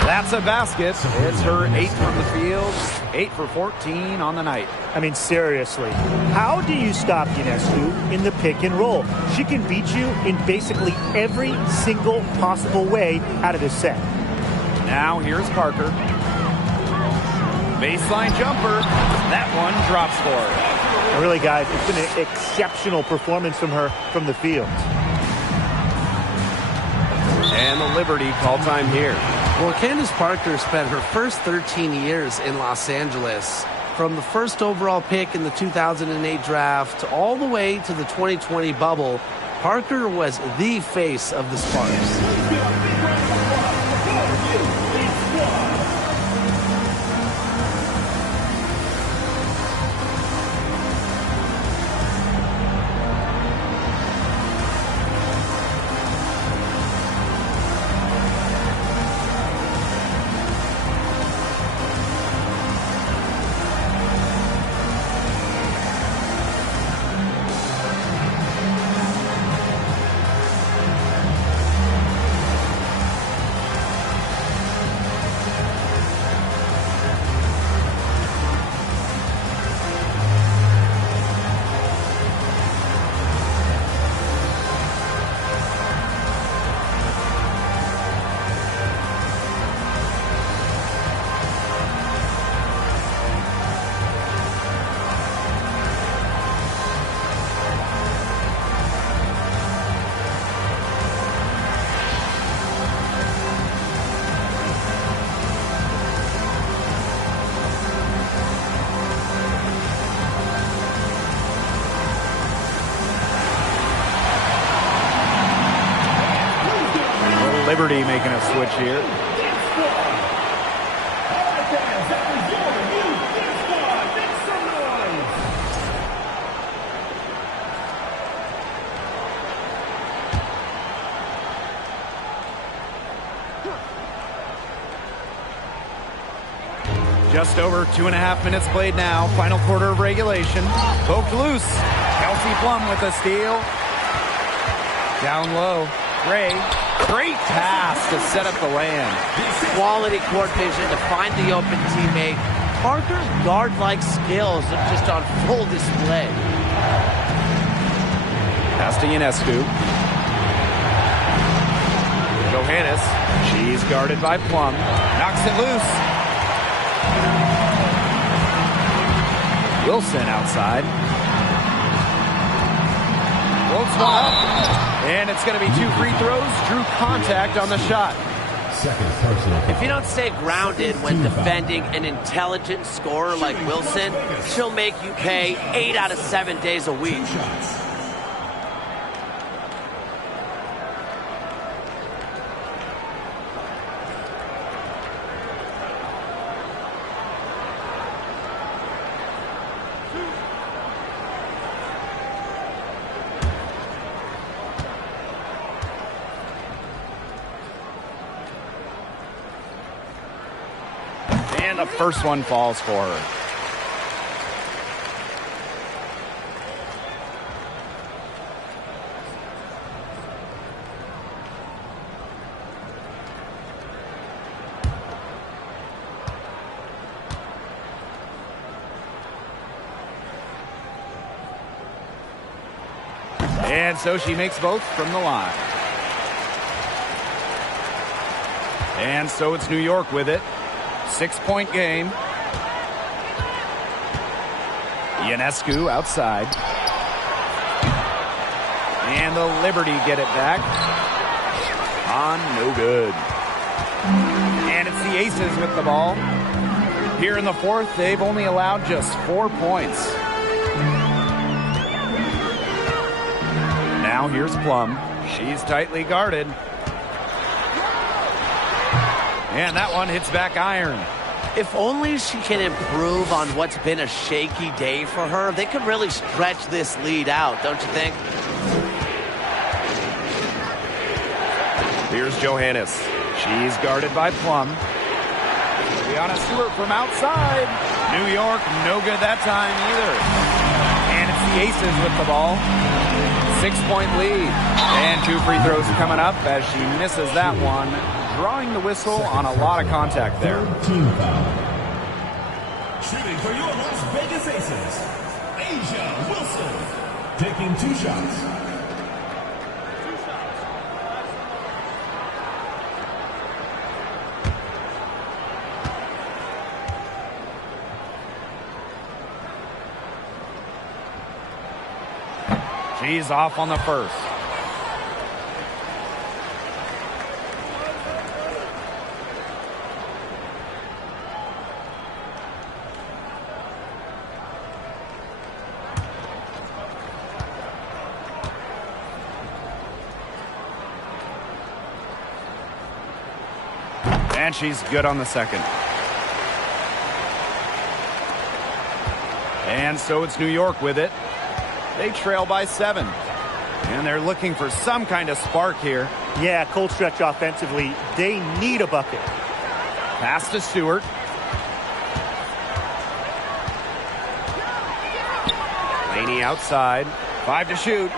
That's a basket. It's her 8th from the field. 8 for 14 on the night. I mean, seriously, how do you stop Ionescu in the pick and roll? She can beat you in basically every single possible way out of this set. Now here's Parker. Baseline jumper. That one drops for her. Really, guys, it's been an exceptional performance from her from the field. And the Liberty call time here. Well, Candace Parker spent her first 13 years in Los Angeles. From the first overall pick in the 2008 draft all the way to the 2020 bubble, Parker was the face of the Sparks. Liberty making a switch here. Just over 2.5 minutes played now. Final quarter of regulation. Poked loose. Kelsey Plum with a steal. Down low. Gray. Great pass to set up the land. Quality court vision to find the open teammate. Parker's guard-like skills are just on full display. Pass to Ionescu. Johannes. She's guarded by Plum. Knocks it loose. Wilson outside. Floats one up. And it's going to be 2 free throws. Drew contact on the shot. Second personal foul. If you don't stay grounded when defending an intelligent scorer like Wilson, she'll make you pay 8 out of 7 days a week. And the first one falls for her. And so she makes both from the line. And so it's New York with it. 6-point game. Ionescu outside. And the Liberty get it back. On, no good. And it's the Aces with the ball. Here in the fourth, they've only allowed just 4 points. Now here's Plum. She's tightly guarded. And that one hits back iron. If only she can improve on what's been a shaky day for her, they could really stretch this lead out, don't you think? Here's Johannes. She's guarded by Plum. Brianna Stewart from outside. New York, no good that time either. And it's the Aces with the ball. 6-point lead. And 2 free throws coming up as she misses that one. Drawing the whistle on a lot of contact there. Team foul. Shooting for your Las Vegas Aces, Asia Wilson. Taking 2 shots. She's off on the first. And she's good on the second. And so it's New York with it. They trail by 7. And they're looking for some kind of spark here. Yeah, cold stretch offensively. They need a bucket. Pass to Stewart. Laney outside. 5 to shoot.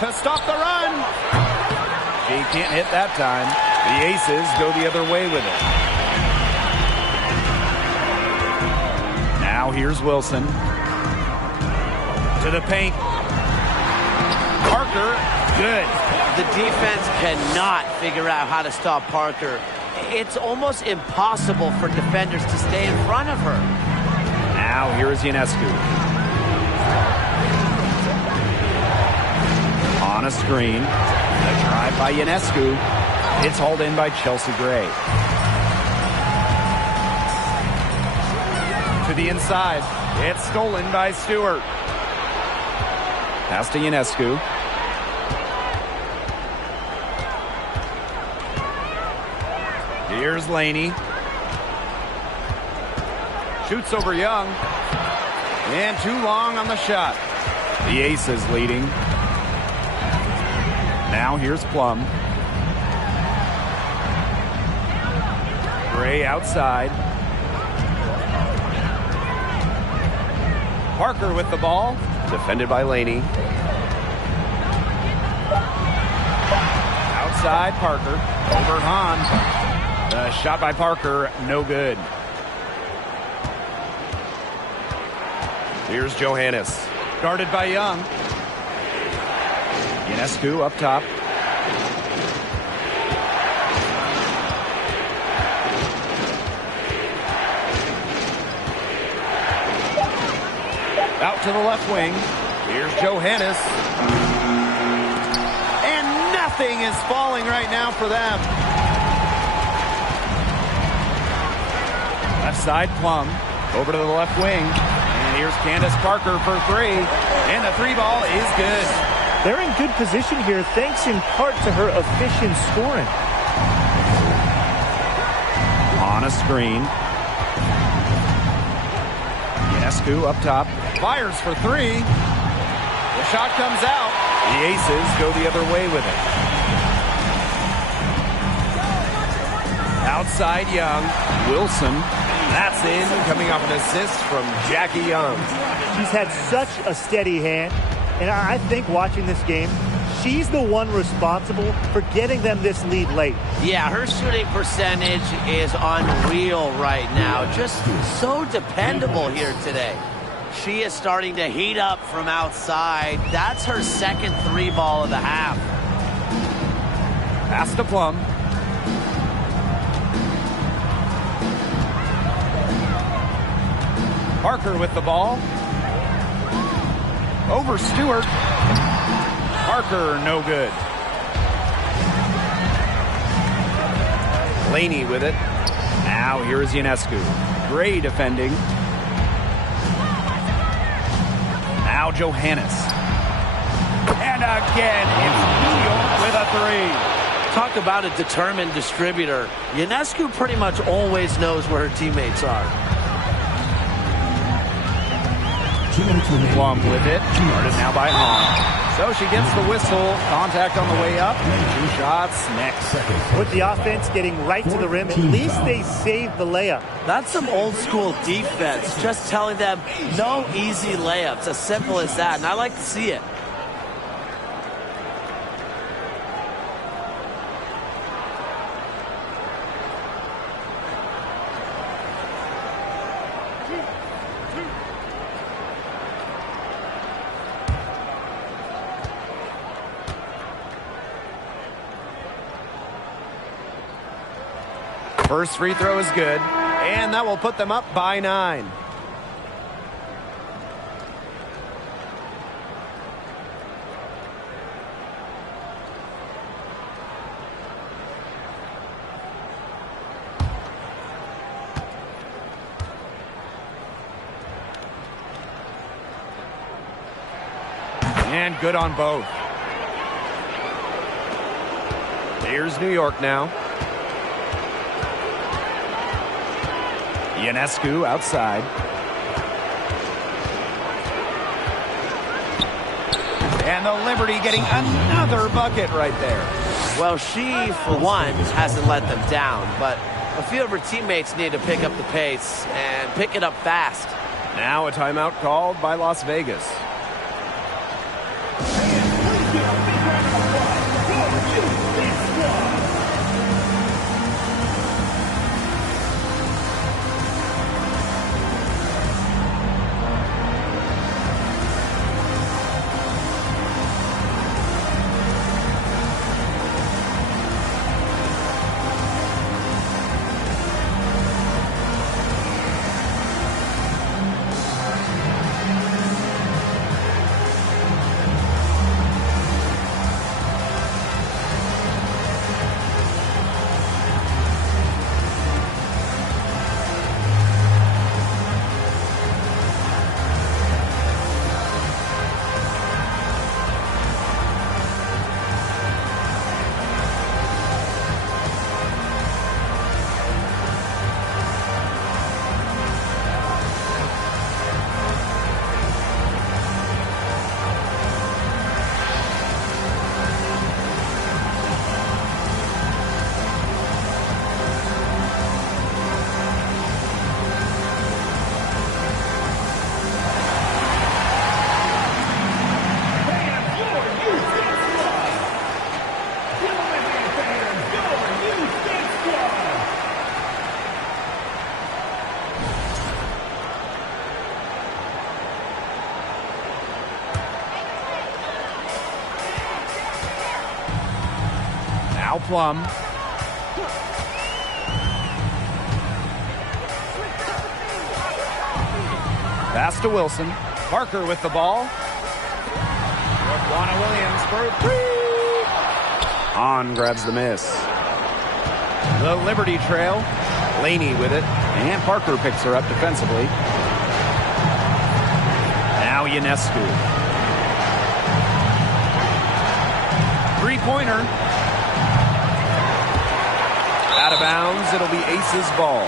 To stop the run. She can't hit that time. The Aces go the other way with it. Now here's Wilson. To the paint. Parker, good. The defense cannot figure out how to stop Parker. It's almost impossible for defenders to stay in front of her. Now here is Ionescu. On a screen. The drive by Ionescu. It's hauled in by Chelsea Gray. To the inside. It's stolen by Stewart. Pass to Ionescu. Here's Laney. Shoots over Young. And too long on the shot. The Aces leading. Now here's Plum. Gray outside. Parker with the ball. Defended by Laney. Outside Parker. Over Hahn. The shot by Parker, no good. Here's Johannes. Guarded by Young. Ionescu up top. Out to the left wing. Here's Johannes. And nothing is falling right now for them. Left side, Plum. Over to the left wing. And here's Candace Parker for three. And the three ball is good. They're in good position here, thanks in part to her efficient scoring. On a screen. Ionescu up top. Fires for three. The shot comes out. The Aces go the other way with it. Outside Young. Wilson. That's in, coming off an assist from Jackie Young. She's had such a steady hand, and I think watching this game, she's the one responsible for getting them this lead late. Yeah, her shooting percentage is unreal right now. Just so dependable here today. She is starting to heat up from outside. That's her second three ball of the half. Pass to Plum. Parker with the ball. Over Stewart. Parker, no good. Laney with it. Now here is Ionescu. Gray defending. Now Johannes. And again, it's New York with a three. Talk about a determined distributor. Ionescu pretty much always knows where her teammates are. Plum with it. Guarded now by Hahn. So she gets the whistle. Contact on the way up. And 2 shots next. With the offense getting right to the rim, at least they saved the layup. That's some old school defense. Just telling them no easy layups. As simple as that. And I like to see it. First free throw is good, and that will put them up by 9. And good on both. Here's New York now. Ionescu outside. And the Liberty getting another bucket right there. Well, she, for one, hasn't let them down, but a few of her teammates need to pick up the pace and pick it up fast. Now a timeout called by Las Vegas. Now Plum. Pass to Wilson. Parker with the ball. Juana Williams for three. Hahn grabs the miss. The Liberty trail. Laney with it. And Parker picks her up defensively. Now Ionescu. Three-pointer. Out of bounds. It'll be Aces ball.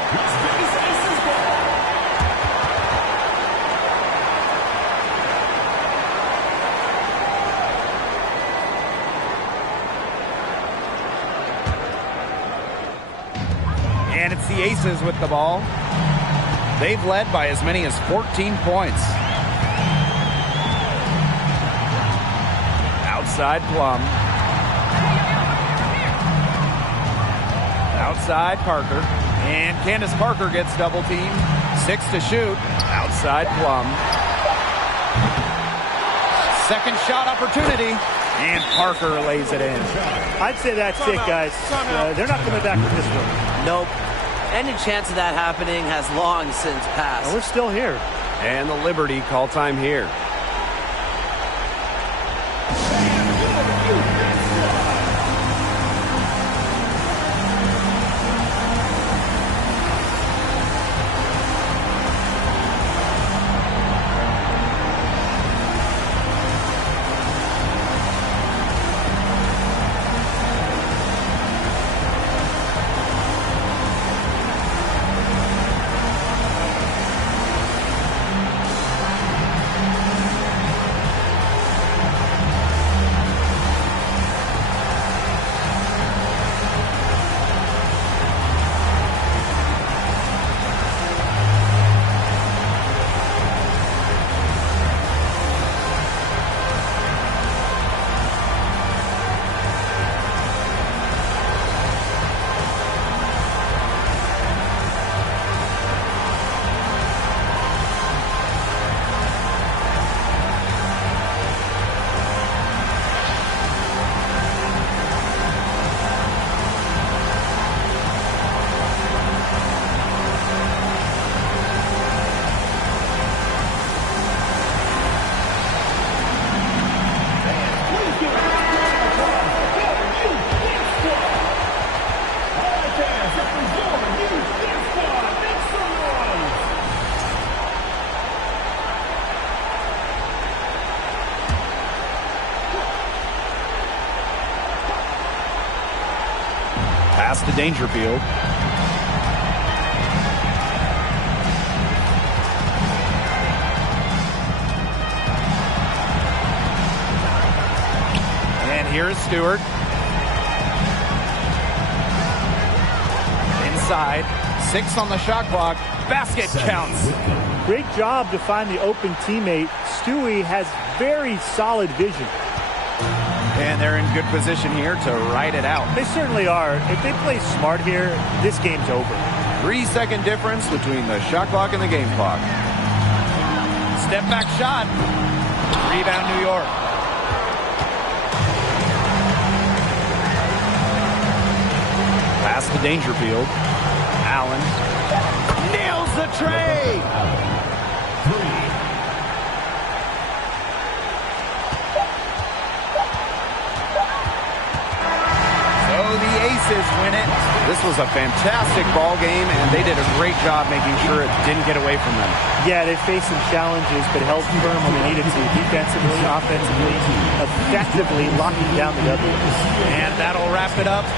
And it's the Aces with the ball. They've led by as many as 14 points. Outside Plum. Outside Parker. And Candace Parker gets double teamed. 6 to shoot. Outside Plum. Second shot opportunity. And Parker lays it in. I'd say that's it, guys. They're not coming back with this one. Nope. Any chance of that happening has long since passed. And we're still here. And the Liberty call time here. Pass to Dangerfield. And here is Stewart. Inside. 6 on the shot clock. Basket counts. Great job to find the open teammate. Stewie has very solid vision. And they're in good position here to ride it out. They certainly are. If they play smart here, this game's over. 3-second difference between the shot clock and the game clock. Step back shot. Rebound New York. Pass to Dangerfield. Allen nails the tray. Win it. This was a fantastic ball game, and they did a great job making sure it didn't get away from them. Yeah, they faced some challenges, but held firm when they needed to. Defensively, offensively, effectively locking down the W. And that'll wrap it up.